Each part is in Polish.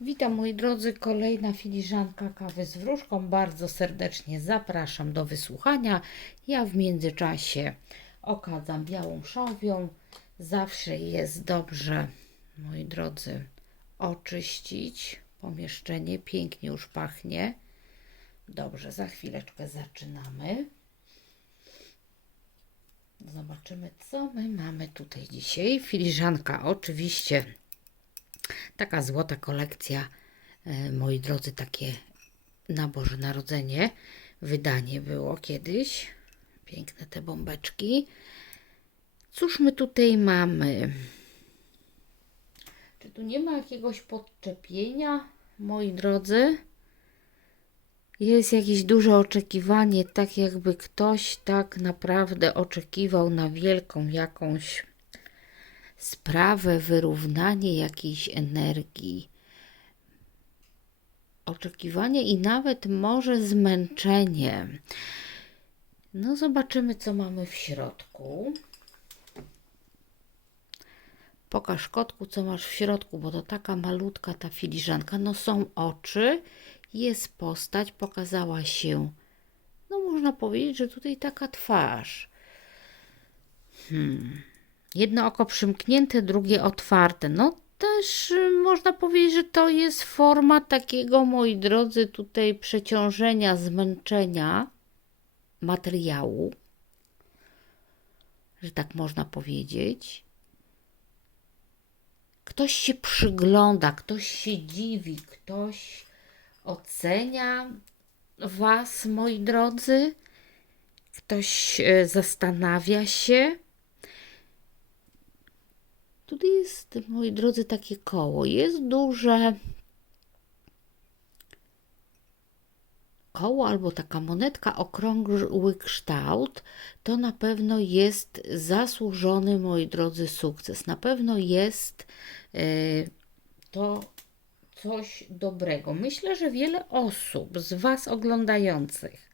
Witam moi drodzy, kolejna filiżanka kawy z wróżką. Bardzo serdecznie zapraszam do wysłuchania. Ja w międzyczasie okadzam białą szałwią. Zawsze jest dobrze, moi drodzy, oczyścić pomieszczenie. Pięknie już pachnie. Dobrze, za chwileczkę zaczynamy. Zobaczymy, co my mamy tutaj dzisiaj. Filiżanka oczywiście Taka złota kolekcja, e, moi drodzy, takie na Boże Narodzenie wydanie było kiedyś. Piękne te bombeczki. Cóż my tutaj mamy? Czy tu nie ma jakiegoś podczepienia, moi drodzy? Jest jakieś duże oczekiwanie, tak jakby ktoś tak naprawdę oczekiwał na wielką jakąś sprawę, wyrównanie jakiejś energii, oczekiwanie i nawet może zmęczenie. No, zobaczymy, co mamy w środku. Pokaż kotku, co masz w środku, bo to taka malutka ta filiżanka. No, są oczy, jest postać, pokazała się. No, można powiedzieć, że tutaj taka twarz. Hmm. Jedno oko przymknięte, drugie otwarte. No też y, można powiedzieć, że to jest forma takiego, moi drodzy, tutaj przeciążenia, zmęczenia materiału, że tak można powiedzieć. Ktoś się przygląda, ktoś się dziwi, ktoś ocenia Was, moi drodzy. Ktoś e, zastanawia się. Tutaj jest, moi drodzy, takie koło. Jest duże koło albo taka monetka, okrągły kształt. To na pewno jest zasłużony, moi drodzy, sukces. Na pewno jest yy, to coś dobrego. Myślę, że wiele osób z Was oglądających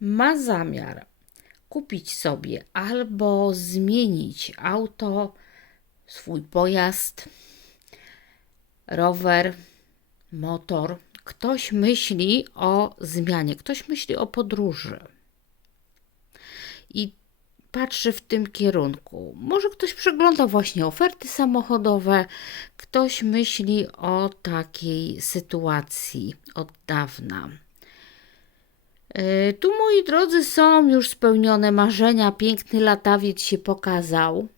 ma zamiar kupić sobie albo zmienić auto, swój pojazd, rower, motor. Ktoś myśli o zmianie, ktoś myśli o podróży i patrzy w tym kierunku. Może ktoś przegląda właśnie oferty samochodowe, ktoś myśli o takiej sytuacji od dawna. E, tu, moi drodzy, są już spełnione marzenia. Piękny latawiec się pokazał.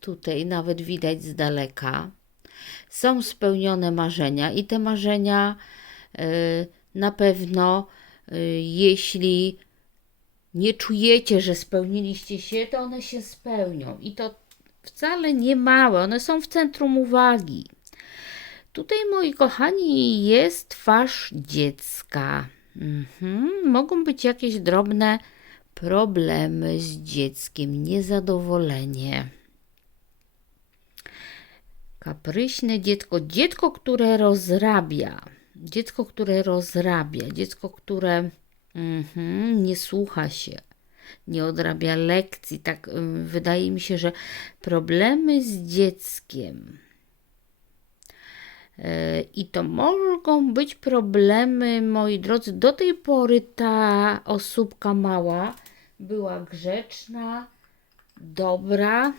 Tutaj nawet widać z daleka. Są spełnione marzenia, i te marzenia e, na pewno, e, jeśli nie czujecie, że spełniliście się, to one się spełnią. I to wcale nie małe, one są w centrum uwagi. Tutaj, moi kochani, jest twarz dziecka. Mhm. Mogą być jakieś drobne problemy z dzieckiem, niezadowolenie. Kapryśne dziecko, dziecko, które rozrabia, dziecko, które rozrabia, dziecko, które mhm, nie słucha się, nie odrabia lekcji. Tak wydaje mi się, że problemy z dzieckiem i to mogą być problemy, moi drodzy. Do tej pory ta osóbka mała była grzeczna, dobra,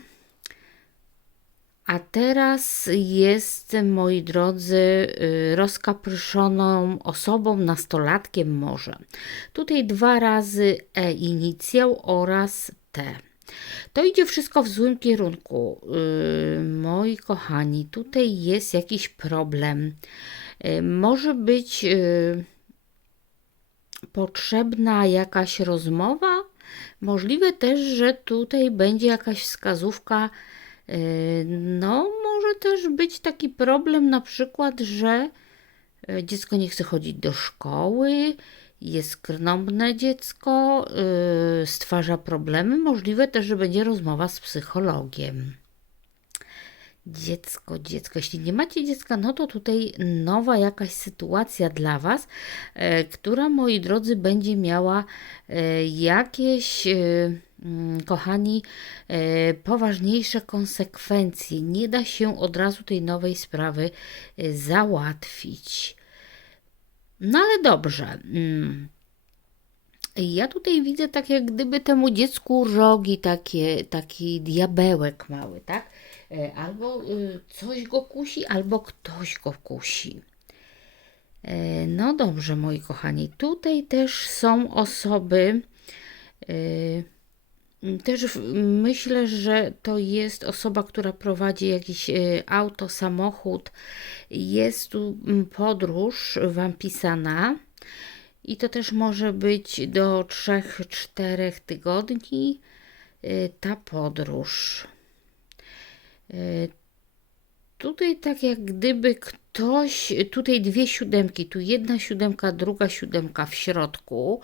a teraz jest, moi drodzy, y, rozkapryszoną osobą, nastolatkiem może. Tutaj dwa razy E inicjał oraz T. To idzie wszystko w złym kierunku. Yy, moi kochani, tutaj jest jakiś problem. Yy, może być yy, potrzebna jakaś rozmowa. Możliwe też, że tutaj będzie jakaś wskazówka. No, może też być taki problem, na przykład, że dziecko nie chce chodzić do szkoły, jest krnąbne dziecko, yy, stwarza problemy. Możliwe też, że będzie rozmowa z psychologiem. Dziecko, dziecko. Jeśli nie macie dziecka, no to tutaj nowa jakaś sytuacja dla Was, yy, która, moi drodzy, będzie miała yy, jakieś mm, kochani, e, poważniejsze konsekwencje. Nie da się od razu tej nowej sprawy e, załatwić. No ale dobrze. mm. Ja tutaj widzę tak jak gdyby temu dziecku rogi, takie, taki diabełek mały, tak? E, Albo y, coś go kusi, albo ktoś go kusi. E, No dobrze, moi kochani, tutaj też są osoby, e, też w- myślę, że to jest osoba, która prowadzi jakiś e, auto, samochód. Jest tu mm, podróż Wam pisana i to też może być do 3-4 tygodni e, ta podróż. E, Tutaj tak jak gdyby ktoś, tutaj dwie siódemki, tu jedna siódemka, druga siódemka w środku.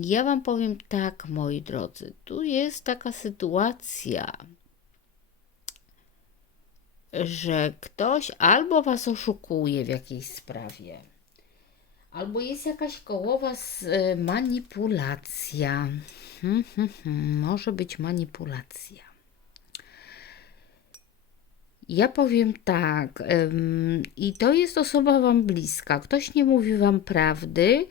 Ja Wam powiem tak, moi drodzy, tu jest taka sytuacja, że ktoś albo Was oszukuje w jakiejś sprawie, albo jest jakaś koło Was e, manipulacja. Hmm, hmm, hmm, może być manipulacja. Ja powiem tak, ym, i to jest osoba Wam bliska. Ktoś nie mówi Wam prawdy,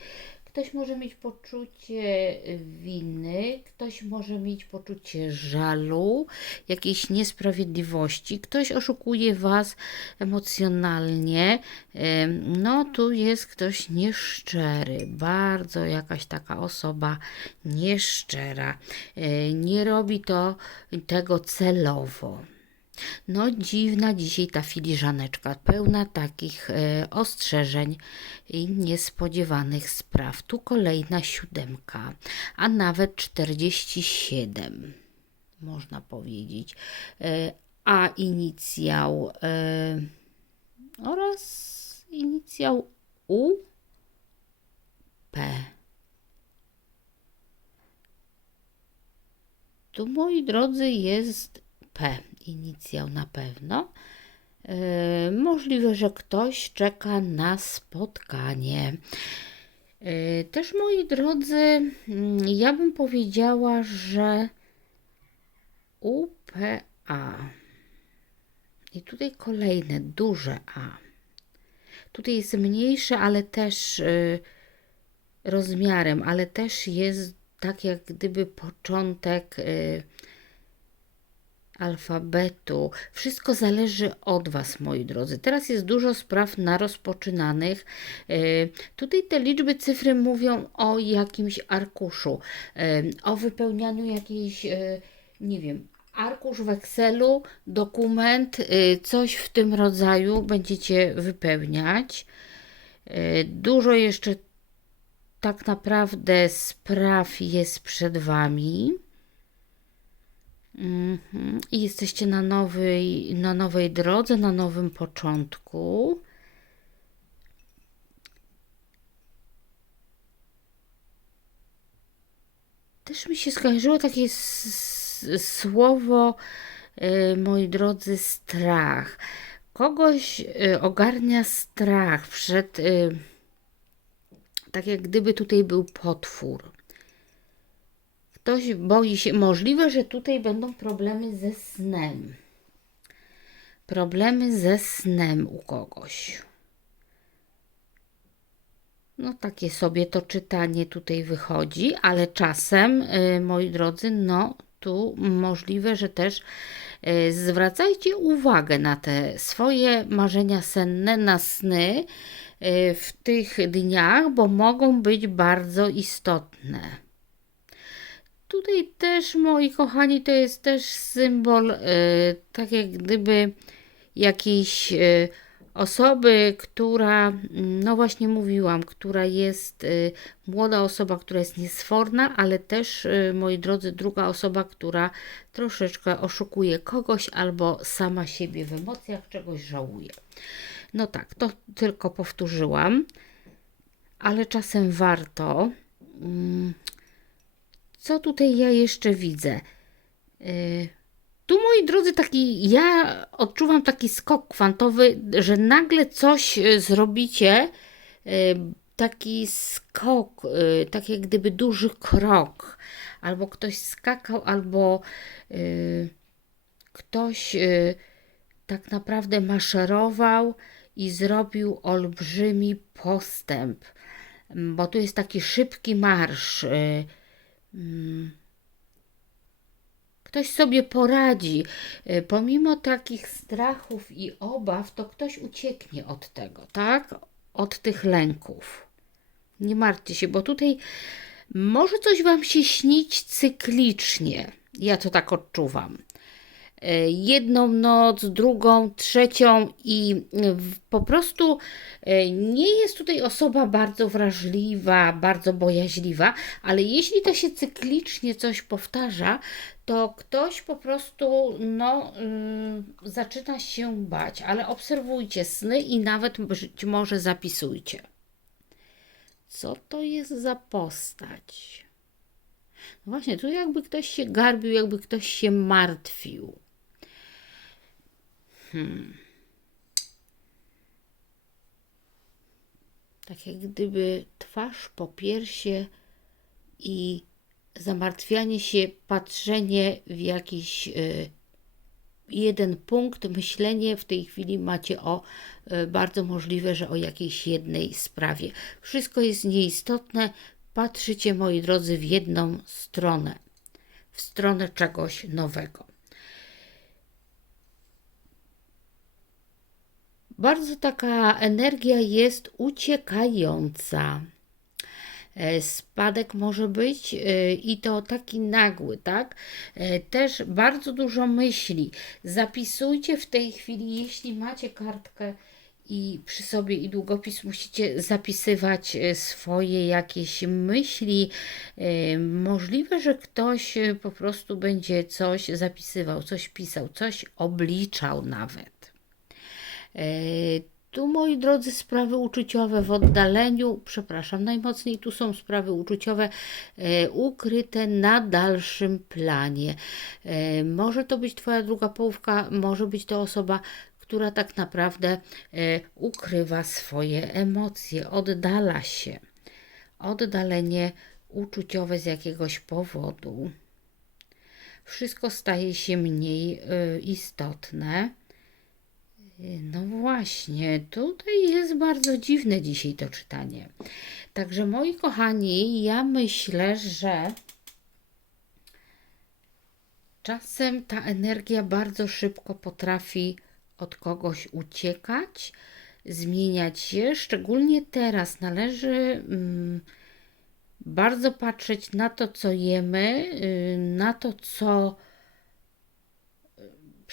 ktoś może mieć poczucie winy, ktoś może mieć poczucie żalu, jakiejś niesprawiedliwości, ktoś oszukuje Was emocjonalnie. No, tu jest ktoś nieszczery, bardzo jakaś taka osoba nieszczera. Yy, Nie robi to tego celowo. No, dziwna dzisiaj ta filiżaneczka, pełna takich e, ostrzeżeń i niespodziewanych spraw. Tu kolejna siódemka, a nawet 47, można powiedzieć. E, a inicjał e, oraz inicjał U, P. Tu, moi drodzy, jest P, inicjał na pewno. E, możliwe, że ktoś czeka na spotkanie. E, też, moi drodzy, mm, ja bym powiedziała, że UPA. I tutaj kolejne duże A. Tutaj jest mniejsze, ale też y, rozmiarem, ale też jest tak jak gdyby początek alfabetu. Wszystko zależy od Was, moi drodzy. Teraz jest dużo spraw na rozpoczynanych. Y, Tutaj te liczby, cyfry mówią o jakimś arkuszu, y, o wypełnianiu jakiejś, y, nie wiem, arkusz w Excelu, dokument, coś w tym rodzaju będziecie wypełniać. Dużo jeszcze tak naprawdę spraw jest przed Wami. Mhm. I jesteście na nowej, na nowej drodze, na nowym początku. Też mi się skojarzyło takie słowo, y, moi drodzy, strach. Kogoś y, ogarnia strach przed, y, tak jak gdyby tutaj był potwór. Ktoś boi się, możliwe, że tutaj będą problemy ze snem. Problemy ze snem u kogoś. No takie sobie to czytanie tutaj wychodzi, ale czasem, y, moi drodzy, no tu możliwe, że też y, zwracajcie uwagę na te swoje marzenia senne, na sny y, w tych dniach, bo mogą być bardzo istotne. Tutaj też, moi kochani, to jest też symbol, y, tak jak gdyby jakiejś y, osoby, która, mm, no właśnie mówiłam, która jest y, młoda osoba, która jest niesforna, ale też, moi drodzy, druga osoba, która troszeczkę oszukuje kogoś albo sama siebie w emocjach czegoś żałuje. No tak, to tylko powtórzyłam, ale czasem warto. Mm, co tutaj ja jeszcze widzę? Yy, Tu, moi drodzy, taki ja odczuwam taki skok kwantowy, że nagle coś y, zrobicie, y, taki skok, y, tak jak gdyby duży krok, albo ktoś skakał, albo y, ktoś y, tak naprawdę maszerował i zrobił olbrzymi postęp, bo tu jest taki szybki marsz. y, mm, Ktoś sobie poradzi. Y, Pomimo takich strachów i obaw, to ktoś ucieknie od tego, tak? Od tych lęków. Nie martwcie się, bo tutaj może coś Wam się śnić cyklicznie. Ja to tak odczuwam. Jedną noc, drugą, trzecią i po prostu e, nie jest tutaj osoba bardzo wrażliwa, bardzo bojaźliwa, ale jeśli to się cyklicznie coś powtarza, to ktoś po prostu no, ym, zaczyna się bać, ale obserwujcie sny i nawet być może zapisujcie. Co to jest za postać? No właśnie, tu jakby ktoś się garbił, jakby ktoś się martwił. Hmm. Tak jak gdyby twarz po piersie i zamartwianie się, patrzenie w jakiś y, jeden punkt, myślenie w tej chwili macie o y, bardzo możliwe, że o jakiejś jednej sprawie. Wszystko jest nieistotne. Patrzycie, moi drodzy, w jedną stronę, w stronę czegoś nowego. Bardzo taka energia jest uciekająca. E, Spadek może być e, i to taki nagły, tak? E, Też bardzo dużo myśli. Zapisujcie w tej chwili, jeśli macie kartkę i przy sobie i długopis, musicie zapisywać swoje jakieś myśli. Możliwe, że ktoś po prostu będzie coś zapisywał, coś pisał, coś obliczał nawet. E, Tu, moi drodzy, sprawy uczuciowe w oddaleniu, przepraszam, najmocniej tu są sprawy uczuciowe e, ukryte na dalszym planie. E, Może to być Twoja druga połówka, może być to osoba, która tak naprawdę e, ukrywa swoje emocje, oddala się. Oddalenie uczuciowe z jakiegoś powodu. Wszystko staje się mniej e, istotne. No właśnie, tutaj jest bardzo dziwne dzisiaj to czytanie. Także moi kochani, ja myślę, że czasem ta energia bardzo szybko potrafi od kogoś uciekać, zmieniać się. Szczególnie teraz należy mm, bardzo patrzeć na to, co jemy, y, na to, co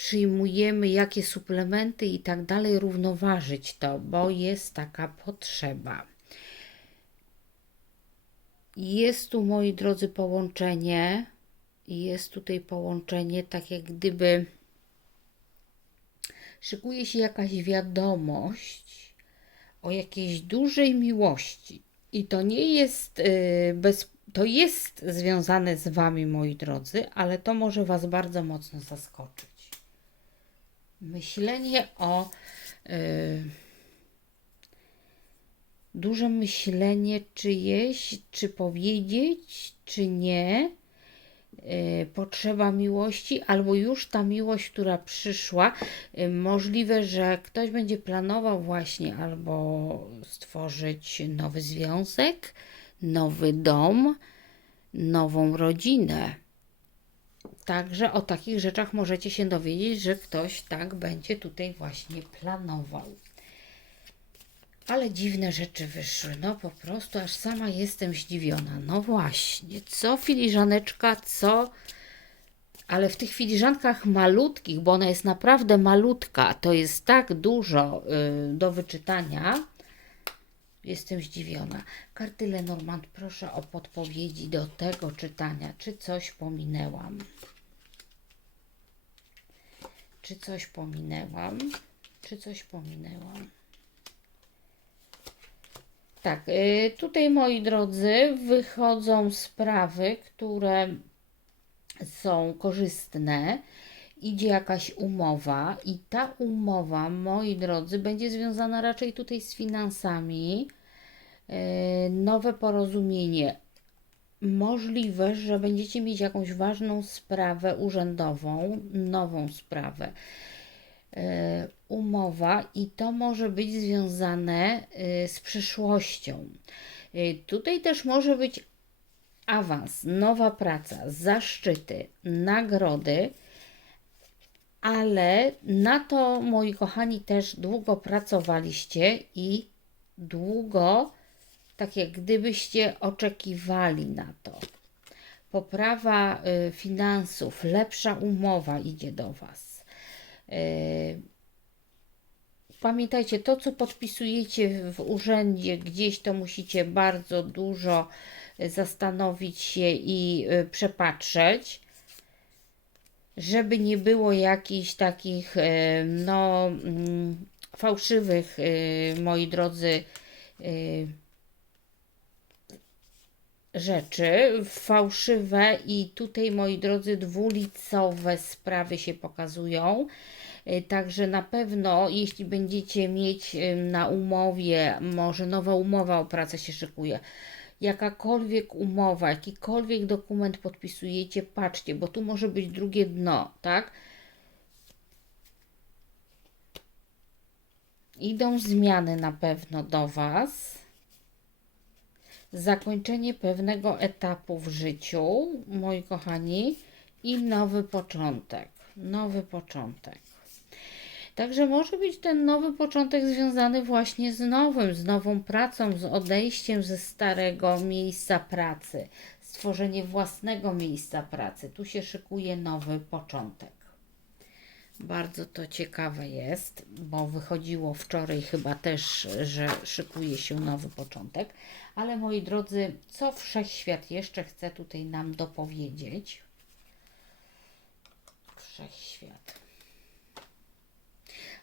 przyjmujemy, jakie suplementy i tak dalej, równoważyć to, bo jest taka potrzeba. Jest tu, moi drodzy, połączenie. Jest tutaj połączenie, tak jak gdyby szykuje się jakaś wiadomość o jakiejś dużej miłości. I to nie jest y, bez, to jest związane z Wami, moi drodzy, ale to może Was bardzo mocno zaskoczyć myślenie o y, duże myślenie czyjeś, czy powiedzieć, czy nie. y, Potrzeba miłości, albo już ta miłość, która przyszła, y, możliwe, że ktoś będzie planował właśnie albo stworzyć nowy związek, nowy dom, nową rodzinę. Także o takich rzeczach możecie się dowiedzieć, że ktoś tak będzie tutaj właśnie planował. Ale dziwne rzeczy wyszły. No po prostu aż sama jestem zdziwiona. No właśnie, co filiżaneczka, co. Ale w tych filiżankach malutkich, bo ona jest naprawdę malutka, to jest tak dużo y, do wyczytania. Jestem zdziwiona. Karty Lenormand, proszę o podpowiedzi do tego czytania. Czy coś pominęłam? Czy coś pominęłam? Czy coś pominęłam? Tak, y, tutaj moi drodzy, wychodzą sprawy, które są korzystne. Idzie jakaś umowa, i ta umowa, moi drodzy, będzie związana raczej tutaj z finansami. e, nowe porozumienie. Możliwe, że będziecie mieć jakąś ważną sprawę urzędową, nową sprawę. E, Umowa i to może być związane e, z przyszłością. E, Tutaj też może być awans, nowa praca, zaszczyty, nagrody, ale na to, moi kochani, też długo pracowaliście i długo, tak jak gdybyście oczekiwali na to. Poprawa y, finansów, lepsza umowa idzie do Was. Y, Pamiętajcie, to co podpisujecie w urzędzie, gdzieś to musicie bardzo dużo zastanowić się i y, przepatrzeć, żeby nie było jakichś takich, no, mm, fałszywych, moi drodzy, rzeczy, fałszywe i tutaj, moi drodzy, dwulicowe sprawy się pokazują. Y, Także na pewno, jeśli będziecie mieć y, na umowie, może nowa umowa o pracę się szykuje, jakakolwiek umowa, jakikolwiek dokument podpisujecie, patrzcie, bo tu może być drugie dno, tak? Idą zmiany na pewno do Was. Zakończenie pewnego etapu w życiu, moi kochani, i nowy początek. Nowy początek. Także może być ten nowy początek związany właśnie z nowym, z nową pracą, z odejściem ze starego miejsca pracy, stworzenie własnego miejsca pracy. Tu się szykuje nowy początek. Bardzo to ciekawe jest, bo wychodziło wczoraj chyba też, że szykuje się nowy początek. Ale moi drodzy, co wszechświat jeszcze chce tutaj nam dopowiedzieć? Wszechświat.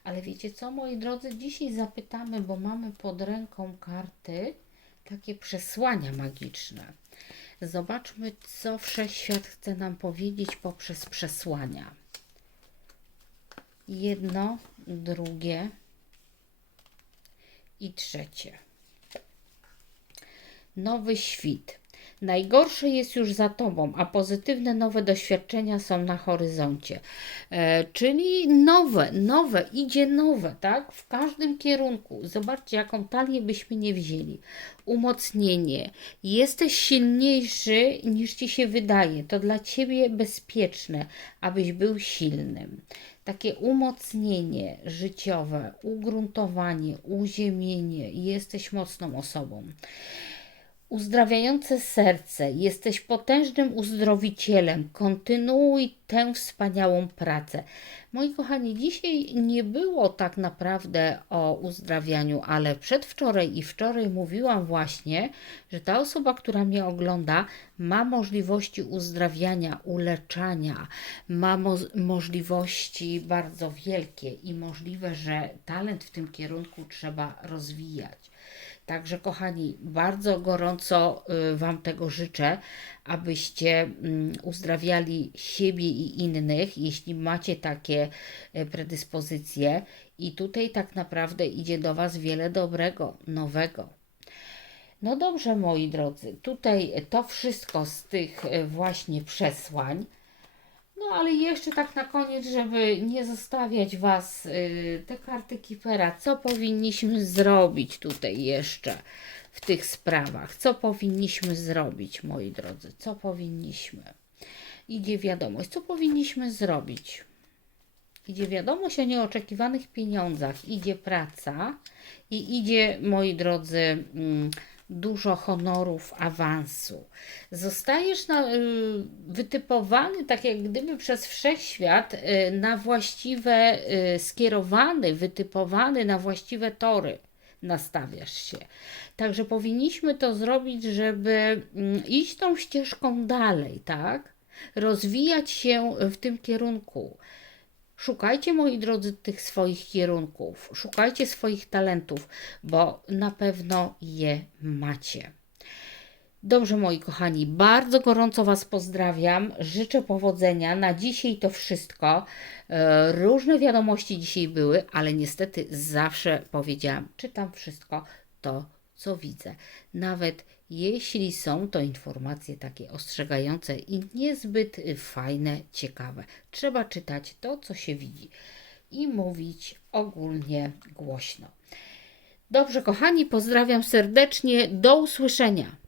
Ale wiecie co, moi drodzy, dzisiaj zapytamy, bo mamy pod ręką karty takie przesłania magiczne. Zobaczmy, co wszechświat chce nam powiedzieć poprzez przesłania. Jedno, drugie i trzecie. Nowy świt. Najgorsze jest już za tobą, a pozytywne nowe doświadczenia są na horyzoncie. E, czyli nowe, nowe, idzie nowe, tak? W każdym kierunku. Zobaczcie, jaką talię byśmy nie wzięli. Umocnienie. Jesteś silniejszy niż ci się wydaje. To dla ciebie bezpieczne, abyś był silnym. Takie umocnienie życiowe, ugruntowanie, uziemienie. Jesteś mocną osobą. Uzdrawiające serce, jesteś potężnym uzdrowicielem. Kontynuuj tę wspaniałą pracę. Moi kochani, dzisiaj nie było tak naprawdę o uzdrawianiu, ale przedwczoraj i wczoraj mówiłam właśnie, że ta osoba, która mnie ogląda, ma możliwości uzdrawiania, uleczania, ma mo możliwości bardzo wielkie i możliwe, że talent w tym kierunku trzeba rozwijać. Także, kochani, bardzo gorąco y, Wam tego życzę, abyście mm, uzdrawiali siebie i innych, jeśli macie takie y, predyspozycje. I tutaj tak naprawdę idzie do Was wiele dobrego, nowego. No dobrze, moi drodzy, tutaj to wszystko z tych y, właśnie przesłań. No ale jeszcze tak na koniec, żeby nie zostawiać Was y, te karty Kipera, co powinniśmy zrobić tutaj jeszcze w tych sprawach? Co powinniśmy zrobić, moi drodzy? Co powinniśmy? Idzie wiadomość, co powinniśmy zrobić? Idzie wiadomość o nieoczekiwanych pieniądzach, idzie praca i idzie, moi drodzy, mm, dużo honorów, awansu. Zostajesz na, y, wytypowany tak jak gdyby przez wszechświat y, na właściwe, y, skierowany, wytypowany na właściwe tory nastawiasz się. Także powinniśmy to zrobić, żeby mm, iść tą ścieżką dalej, tak? Rozwijać się w tym kierunku. Szukajcie, moi drodzy, tych swoich kierunków, szukajcie swoich talentów, bo na pewno je macie. Dobrze, moi kochani, bardzo gorąco Was pozdrawiam. Życzę powodzenia. Na dzisiaj to wszystko. E, Różne wiadomości dzisiaj były, ale niestety zawsze powiedziałam, czytam wszystko to, co widzę. Nawet jeśli są to informacje takie ostrzegające i niezbyt fajne, ciekawe. Trzeba czytać to, co się widzi i mówić ogólnie głośno. Dobrze, kochani, pozdrawiam serdecznie. Do usłyszenia.